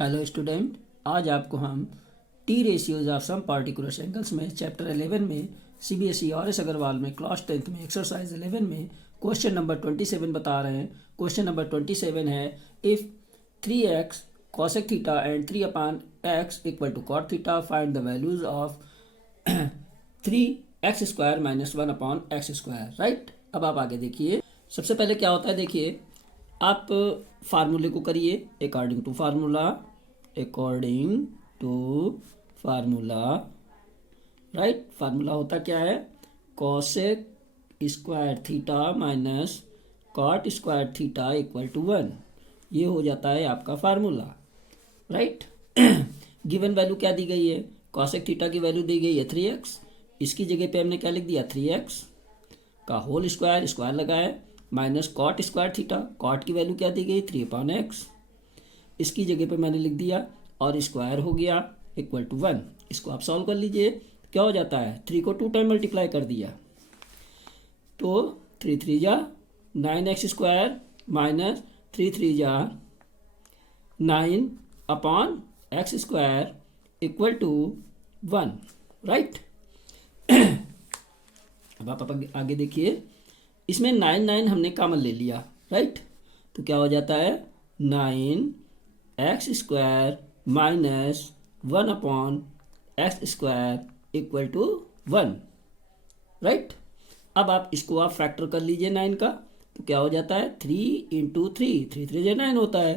Hello student, आज आपको हम T ratios of some particular angles में चैप्टर 11 में सीबीएसई और एस अग्रवाल में क्लास 10th में एक्सरसाइज 11 में क्वेश्चन नंबर 27 बता रहे हैं। क्वेश्चन नंबर 27 है if 3x cosec theta and 3 upon x equal to cot theta find the values of 3x square minus 1 upon x square. Right, अब आप आगे देखिए। सबसे पहले क्या होता है, देखिए आप फार्मूले को करिए according to formula. Right, formula होता क्या है, cosec square theta minus cot square theta equal to 1। ये हो जाता है आपका फार्मूला। राइट, गिवन वैल्यू क्या दी गई है, कॉसेक थीटा की वैल्यू दी गई है 3x। इसकी जगह पे हमने क्या लिख दिया, 3x का होल स्क्वायर, स्क्वायर लगाया, minus cot square theta, cot की वैल्यू क्या दी गई 3 अपॉन एक्स। इसकी जगह पे मैंने लिख दिया और स्क्वायर हो गया इक्वल टू 1। इसको आप सॉल्व कर लीजिए, क्या हो जाता है, 3 को 2 टाइम मल्टीप्लाई कर दिया तो 3 3 जा 9x स्क्वायर माइनस 3 3 जा 9 upon x square equal to 1। Right, अब आप आगे देखिए, इसमें 9 9 हमने कॉमन ले लिया। राइट, तो क्या हो जाता है 9x square minus 1 upon x square equal to 1। Right, अब आप इसको आप फैक्टर कर लीजिए 9 का, तो क्या हो जाता है 3 इंटू 3, 3 3 जो 9 होता है,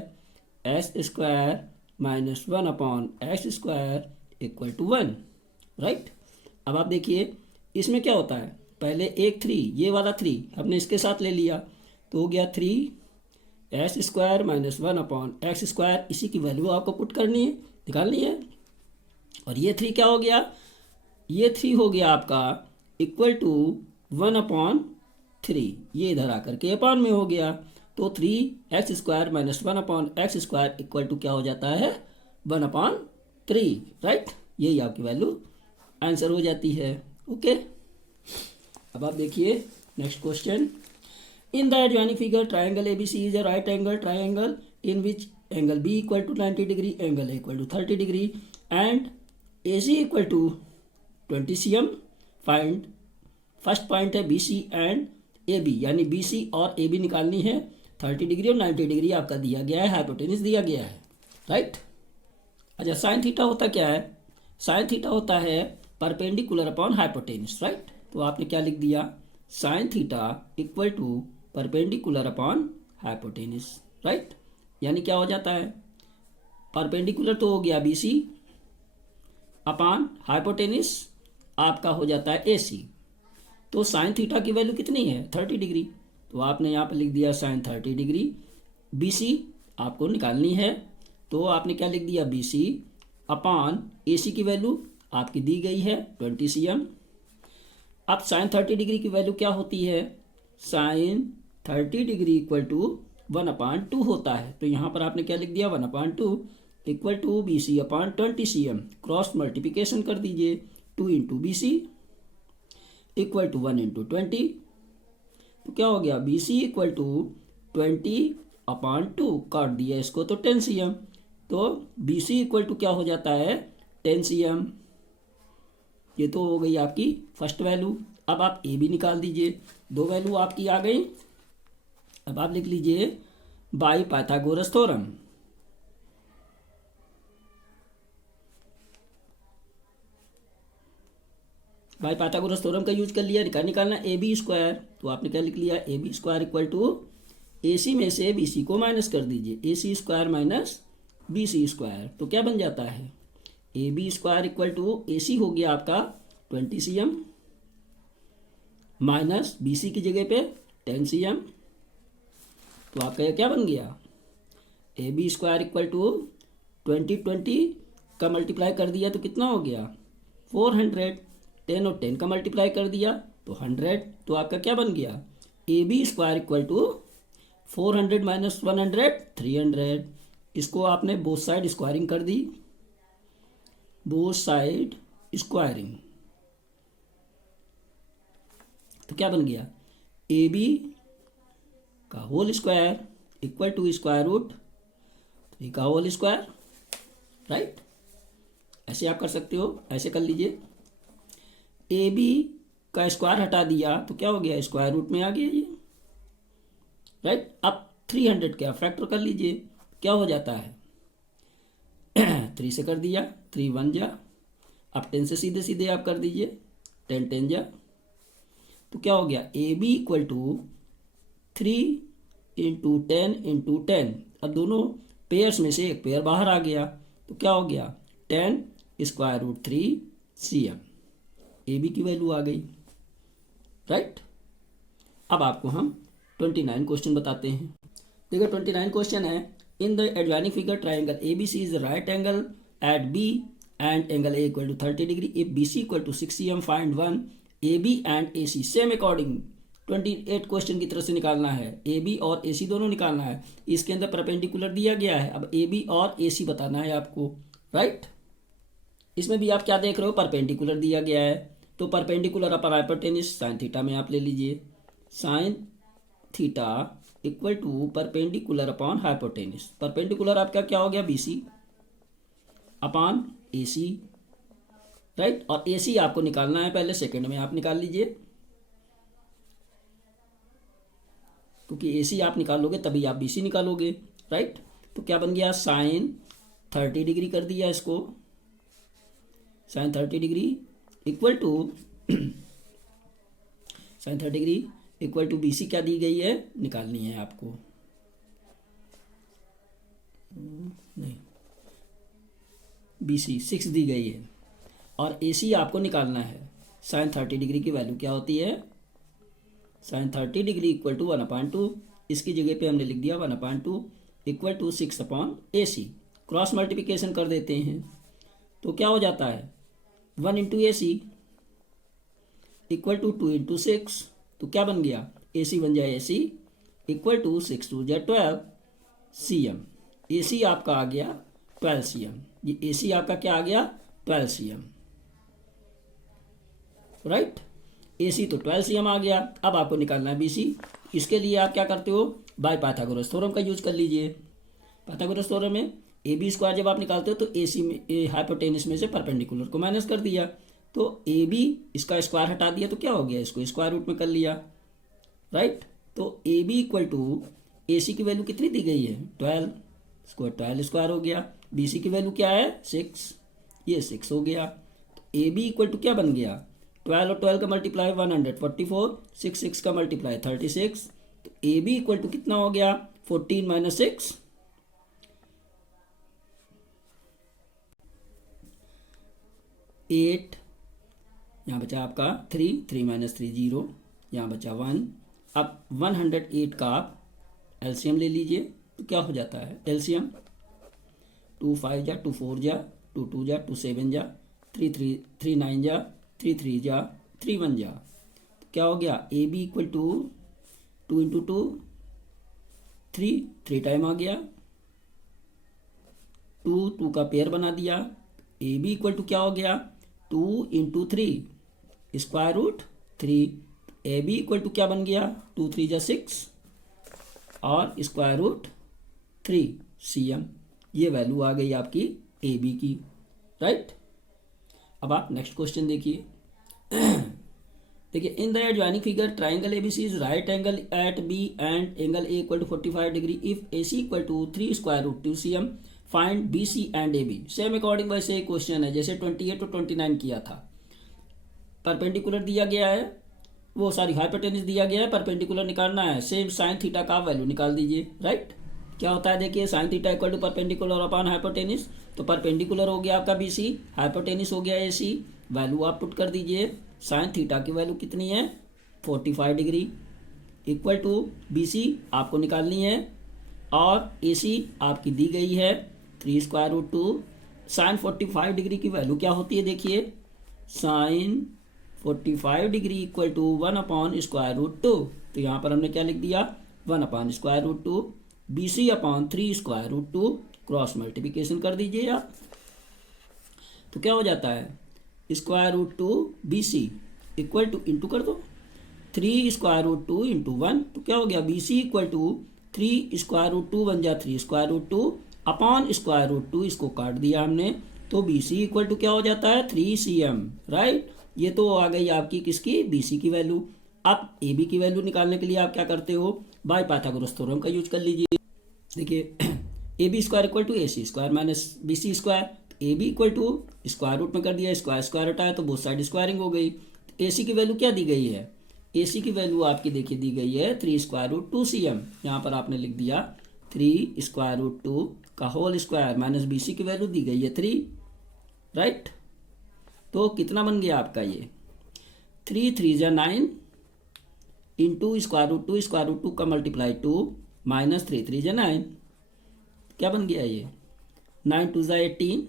x square minus 1 upon x square equal to 1। Right, अब आप देखिए इसमें क्या होता है, पहले एक 3, ये वाला 3 हमने इसके साथ ले लिया तो हो गया 3 x square minus 1 upon x square. इसी की वैल्यू आपको पुट करनी है, निकालनी है। और ये 3 क्या हो गया, ये 3 हो गया आपका इक्वल टू 1 अपॉन 3, ये इधर आकर के अपॉन में हो गया तो 3 x square minus 1 upon x square equal to क्या हो जाता है 1 अपॉन 3। राइट, यही आपकी वैल्यू आंसर हो जाती है। ओके, अब आप देखिए next question. In the adjoining figure triangle ABC is a right angle triangle in which angle B equal to 90 degree, angle A equal to 30 degree and A C equal to 20 cm। Find first point है B C and A B, यानी B C और A B निकालनी है। 30 degree और 90 degree आपका दिया गया है, हाइपोटेनस दिया गया है। राइट, अच्छा साइन थीटा होता क्या है, साइन थीटा होता है परपेंडिकुलर अपॉन हाइपोटेनस। राइट, तो आपने क्या लिख दिया, sine theta equal to perpendicular upon hypotenuse. Right, यानी क्या हो जाता है, परपेंडिकुलर तो हो गया बी सी अपॉन हाइपोटेनस आपका हो जाता है ए सी। तो साइन थीटा की वैल्यू कितनी है 30 डिग्री, तो आपने यहाँ पर लिख दिया साइन 30 डिग्री। बी सी आपको निकालनी है तो आपने क्या लिख दिया, बी सी अपॉन ए सी की वैल्यू आपकी दी गई है 20 cm। अब साइन 30 डिग्री की वैल्यू क्या होती है, sine 30 degree equal to 1 upon 2 होता है। तो यहाँ पर आपने क्या लिख दिया 1 upon 2 equal to B C upon 20 cm। Cross multiplication कर दीजिए, 2 into B C equal to 1 into 20, तो क्या हो गया B C equal to 20 upon 2, काट दिया इसको तो 10 cm, तो बी सी इक्वल टू क्या हो जाता है 10 cm। ये तो हो गई आपकी फर्स्ट वैल्यू। अब आप ए बी निकाल दीजिए, 2 वैल्यू आपकी आ गई। अब आप लिख लीजिए bye Pythagoras theorem. Bye Pythagoras theorem का यूज कर लिया, निकालना ए बी स्क्वायर, तो आपने क्या लिख लिया A B square equal to A C में से बी सी को माइनस कर दीजिए, A C square minus B C square, तो क्या बन जाता है A B square equal to A C हो गया आपका 20 cm माइनस बी सी की जगह पे 10 cm, तो आपका क्या बन गया A B square equal to 20 का मल्टीप्लाई कर दिया तो कितना हो गया 400, 10 और 10 का मल्टीप्लाई कर दिया तो 100, तो आपका क्या बन गया A B square equal to 400 minus 100 300। इसको आपने बोथ साइड स्क्वायरिंग कर दी, बोथ साइड स्क्वायरिंग, तो क्या बन गया ए बी का whole square equal to square root 3 का होल स्क्वायर राइट। ऐसे आप कर सकते हो, ऐसे कर लीजिए। ए बी का स्क्वायर हटा दिया तो क्या हो गया, स्क्वायर रूट में आ गया ये, राइट। अब 300 का फैक्टर कर लीजिए, क्या हो जाता है 3 से कर दिया, 3 1 जा, अब 10 से सीधे सीधे आप कर दीजिए, 10 10 जा, तो क्या हो गया A B equal to 3 into 10 into 10। अब दोनों पेयर्स में से एक पेयर बाहर आ गया तो क्या हो गया 10 square root 3 CM। A B की वैल्यू आ गई, राइट। अब आपको हम 29 क्वेश्चन बताते हैं। देखो 29 क्वेश्चन है, in the adjoining figure triangle ABC is right angle at B and angle A equal to 30 degree. If BC equal to 6 CM find 1 AB and AC same according. 28 question की तरफ से निकालना है, AB और AC दोनों निकालना है। इसके अंदर परपेंडिकुलर दिया गया है, अब AB और AC बताना है आपको, राइट। इसमें भी आप क्या देख रहे हो, परपेंडिकुलर दिया गया है, तो perpendicular upon hypotenuse sine theta में आप ले लीजिए, sine theta equal to perpendicular upon hypotenuse. Perpendicular आपका क्या हो गया BC अपॉन AC, राइट। और AC आपको निकालना है, पहले सेकंड में आप निकाल लीजिए, क्योंकि AC आप निकालोगे तभी आप BC निकालोगे, राइट। तो क्या बन गया, साइन 30 डिग्री कर दिया इसको, sine 30 degree equal to sine 30 degree equal to BC क्या दी गई है, निकालनी है आपको, नहीं BC 6 दी गई है, और AC आपको निकालना है। साइन 30 डिग्री की वैल्यू क्या होती है, साइन 30 डिग्री इक्वल टू 1/2, इसकी जगह पे हमने लिख दिया 1/2 equal to 6/AC। Cross multiplication कर देते हैं तो क्या हो जाता है 1 into AC equal to 2 into 6, तो क्या बन गया AC बन जाए AC इक्वल टू 6 2 जा 12 CM। AC आपका आ गया 12 CM, ये AC आपका क्या आ गया 12 CM, राइट। AC तो 12 CM आ गया। अब आपको निकालना है BC। इसके लिए आप क्या करते हो, बाय पाइथागोरस थ्योरम का यूज कर लीजिए। पाइथागोरस थ्योरम में AB स्क्वायर जब आप निकालते हो तो AC में हाइपोटेनस में से परपेंडिकुलर को माइनस कर दिया, तो AB इसका स्क्वायर हटा दिया तो क्या हो गया, इसको स्क्वायर रूट में कर लिया, राइट। तो AB इक्वल टू AC की वैल्यू कितनी दी गई है 12, इसको 12 स्क्वायर हो गया। BC की वैल्यू क्या है 6, ये 6 हो गया। तो AB इक्वल टू क्या बन गया 12 और 12 का मल्टीप्लाई 144, 6 6 का मल्टीप्लाई 36, तो AB इक्वल टू कितना हो गया 14 माइनस 6, 8, यहाँ बचा आपका 3, 3 माइनस 3 0, यहाँ बचा 1। अब 108 का आप एलसीएम ले लीजिए तो क्या हो जाता है एलसीएम, 2 5 जा, 2 4 जा, 2 2 जा, 2 7 जा, 3 9 जा, 3 3 जा, 3 1 जा, तो क्या हो गया A B equal to 2 into 2 3 time आ गया, 2 का पेयर बना दिया। ए बी इक्वल टू क्या हो गया 2 into 3 square root 3, A B equal to क्या बन गया 2 3 जा 6 और स्क्वायर रूट 3 CM। ये वैल्यू आ गई आपकी ए बी की, राइट। अब आप नेक्स्ट क्वेश्चन देखिए। देखिए in the adjoining figure triangle ABC is right angle at B and angle A equal to 45 degree if A C equal to 3 square root 2 CM find B C and A B. Same according वैसे एक question है जैसे 28 to 29 किया था। Perpendicular दिया गया है, वो सॉरी हाइपोटेन्यूज दिया गया है, परपेंडिकुलर निकालना है। सेम साइन थीटा का वैल्यू निकाल दीजिए, राइट। क्या होता है देखिए sine theta equal to perpendicular upon hypotenuse, तो परपेंडिकुलर हो गया आपका BC, हाइपोटेन्यूज हो गया AC। वैल्यू आप पुट कर दीजिए, साइन थीटा की वैल्यू कितनी है 45 डिग्री इक्वल टू BC आपको निकालनी है और AC आपकी दी गई है 3 स्क्वायर रूट 2। साइन 45 डिग्री की वैल्यू क्या होती है देखिए, sine 45 degree equal to 1 upon square root 2, तो यहाँ पर हमने क्या लिख दिया 1 upon square root 2, BC upon 3 square root 2, cross multiplication कर दीजिए आप, तो क्या हो जाता है square root 2 BC equal to into कर दो 3 स्क्वायर रूट 2 इंटू 1, तो क्या हो गया BC equal to 3 square root 2 बन जा 3 square root 2 upon square root 2, इसको काट दिया हमने, तो बी सी इक्वल टू क्या हो जाता है 3cm, राइट। ये तो आ गई आपकी किसकी, बी सी की वैल्यू। अब ए बी की वैल्यू निकालने के लिए आप क्या करते हो, बाय पाइथागोरस थ्योरम का यूज कर लीजिए। देखिए A B square equal to A C square minus B C square, A B equal to square root में कर दिया, स्क्वायर स्क्वायर हटाया तो बोथ साइड स्क्वायरिंग हो गई। ए सी की वैल्यू क्या दी गई है, ए सी की वैल्यू आपकी देखिए दी गई है 3 स्क्वायर रूट 2cm, यहाँ पर आपने लिख दिया 3 स्क्वायर रूट 2 का whole square minus B C की वैल्यू दी गई है 3, राइट। तो कितना बन गया आपका ये 3 3 जा 9 इंटू स्क्वायर रूट टू का मल्टीप्लाई 2 माइनस 3 3 जा 9, क्या बन गया ये 9 2 जा 18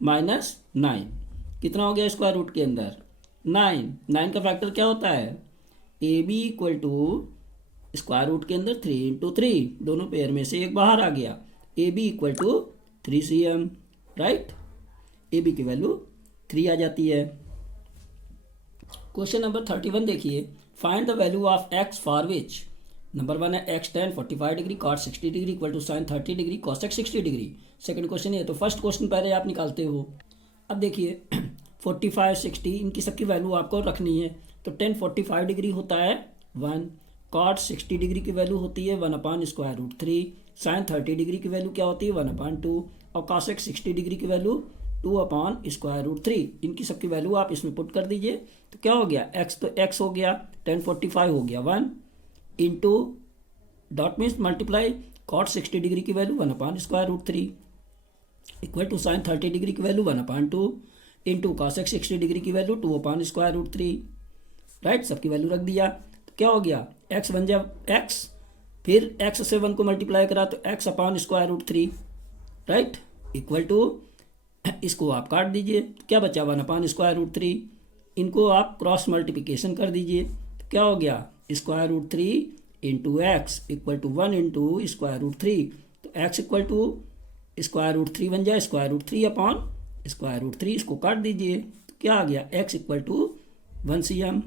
माइनस 9, कितना हो गया स्क्वायर रूट के अंदर 9, 9 का फैक्टर क्या होता है, A B equal to square root के अंदर 3 इंटू 3, दोनों पेयर में से एक बाहर आ गया, A B equal to 3cm, right. A B की वैल्यू 3 आ जाती है। क्वेश्चन नंबर 31 देखिए, find the value of X for which, number 1 है X tan 45 degree cot 60 degree equal to sine 30 degree cosec 60 degree. Second question है, तो first question पहले आप निकालते हो। अब देखिए 45 60 इनकी सबकी वैल्यू आपको रखनी है, तो टेन 45 डिग्री होता है 1, कॉट 60 डिग्री की वैल्यू होती है 1 upon square root 3, sign 30 degree की वैल्यू क्या होती है 1 अपान 2, और कॉसेक 60 डिग्री की वैल्यू 2 अपान स्क्वायर रूट 3। इनकी सबकी वैल्यू आप इसमें पुट कर दीजिए, तो क्या हो गया एक्स, तो एक्स हो गया टेन 45 हो गया 1 into dot means multiply cot 60 degree की value 1 upon square root 3 equal to sine 30 degree की value 1 upon 2 into cosec 60 degree की value 2 upon square root 3, right. सबकी वैल्यू रख दिया, तो क्या हो गया एक्स बन जाए एक्स, फिर एक्स से 1 को मल्टीप्लाई करा तो X upon square root 3, right, equal to इसको आप काट दीजिए, तो क्या बचा 1 अपान स्क्वायर रूट 3, इनको आप क्रॉस मल्टीप्लिकेशन कर दीजिए, तो क्या हो गया square root 3 into X equal to 1 into square root 3, तो X equal to square root 3 बन जाए square root 3 upon square root 3, इसको काट दीजिए, तो क्या आ गया X equal to 1cm,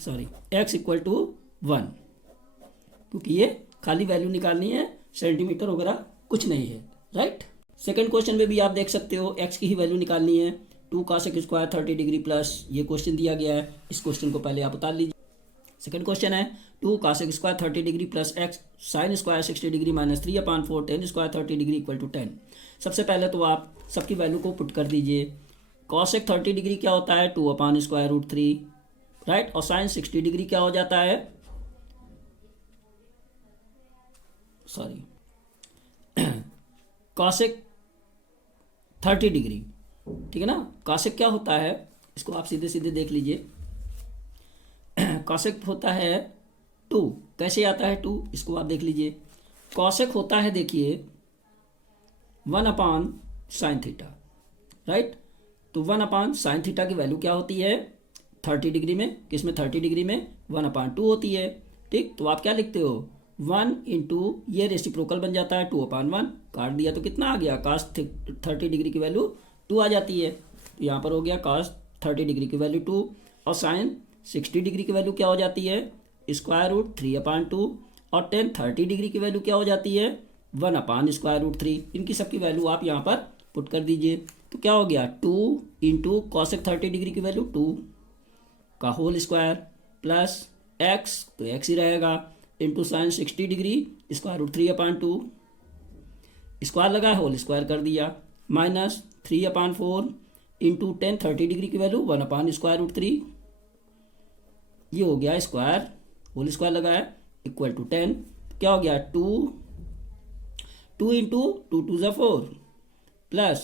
sorry X equal to 1, क्योंकि ये खाली वैल्यू निकालनी है, सेंटीमीटर वगैरह कुछ नहीं है, राइट। सेकंड क्वेश्चन में भी आप देख सकते हो एक्स की ही वैल्यू निकालनी है, 2 कॉसेक स्क्वायर 30 डिग्री प्लस ये क्वेश्चन दिया गया है, इस क्वेश्चन को पहले आप उतार लीजिए। सेकंड क्वेश्चन है 2 cosec square 30 degree plus X sine square 60 degree minus 3 upon 4 tan square 30 degree equal to 10। सबसे पहले तो आप सबकी वैल्यू को पुट कर दीजिए, कॉसेक 30 डिग्री क्या होता है 2 अपान स्क्वायर रूट 3, राइट, और साइन 60 डिग्री क्या हो जाता है, सॉरी कॉसेक 30 डिग्री, ठीक है ना। कॉसेक क्या होता है, इसको आप सीधे सीधे देख लीजिए, कॉसेक होता है 2, कैसे आता है 2, इसको आप देख लीजिए, कॉसेक होता है देखिए 1 अपान साइन थीटा, राइट, तो 1 अपान साइन थीटा की वैल्यू क्या होती है 30 डिग्री में, किस में 30 डिग्री में 1 अपान 2 होती है, ठीक। तो आप क्या लिखते हो 1 इंटू ये रेसिप्रोकल बन जाता है 2 अपान 1, काट दिया तो कितना आ गया cos 30 डिग्री की वैल्यू 2 आ जाती है, तो यहाँ पर हो गया cos 30 डिग्री की वैल्यू 2, और साइन 60 डिग्री की वैल्यू क्या हो जाती है स्क्वायर रूट 3 अपान 2, और टेन 30 डिग्री की वैल्यू क्या हो जाती है 1 अपान स्क्वायर रूट 3। इनकी सबकी वैल्यू आप यहाँ पर पुट कर दीजिए, तो क्या हो गया 2 इंटू कॉसेक 30 डिग्री की वैल्यू 2 का होल स्क्वायर प्लस एक्स, तो एक्स ही रहेगा, into sine 60 degree square root 3 upon 2, square लगाया होल स्क्वायर कर दिया, minus 3 upon 4 into tan 30 degree की वैल्यू 1 अपान स्क्वायर रूट 3, ये हो गया स्क्वायर होल स्क्वायर लगाया इक्वल टू 10, क्या हो गया 2 इंटू 2 2 ज़ा 4 plus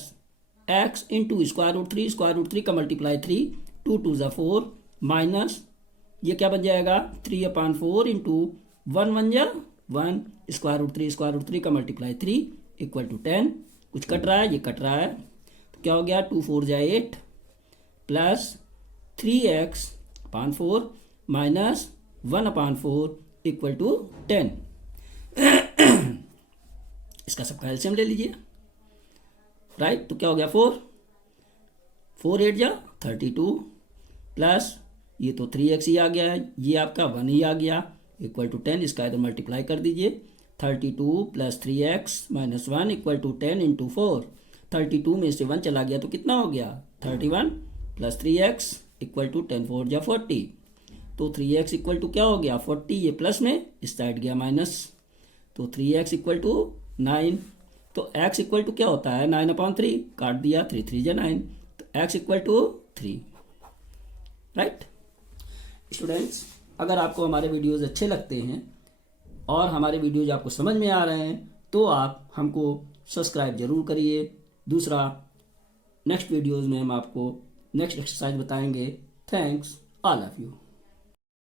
X into square root 3 का मल्टीप्लाई 3 2 2 ज़ा 4 माइनस ये क्या बन जाएगा 3 अपान 4 इंटू 1 1 जा 1 स्क्वायर रूट 3 का मल्टीप्लाई 3 इक्वल टू 10, कुछ कट रहा है ये कट रहा है, तो क्या हो गया 2 4 जा 8 plus 3x upon 4 minus 1 upon 4 equal to 10। इसका सबका एलसीएम ले लीजिए, राइट, तो क्या हो गया 4 8 जा 32 प्लस ये तो 3x ही आ गया है, ये आपका 1 ही आ गया इक्वल टू 10, इसका इधर मल्टीप्लाई कर दीजिए, 32 plus 3x minus 1 equal to 10 into 4। 32 में से 1 चला गया तो कितना हो गया 31 प्लस 3x इक्वल टू 10 4 जा 40। तो 3x इक्वल टू क्या हो गया 40, ये प्लस में इस साइड गया माइनस, तो 3x इक्वल टू 9। तो x इक्वल टू क्या होता है 9/3, काट दिया 3 3 जा 9, तो x equal to 3। Right students, अगर आपको हमारे वीडियोज़ अच्छे लगते हैं और हमारे वीडियोज़ आपको समझ में आ रहे हैं तो आप हमको सब्सक्राइब जरूर करिए। दूसरा, नेक्स्ट वीडियोज़ में हम आपको नेक्स्ट एक्सरसाइज बताएंगे। Thanks all of you.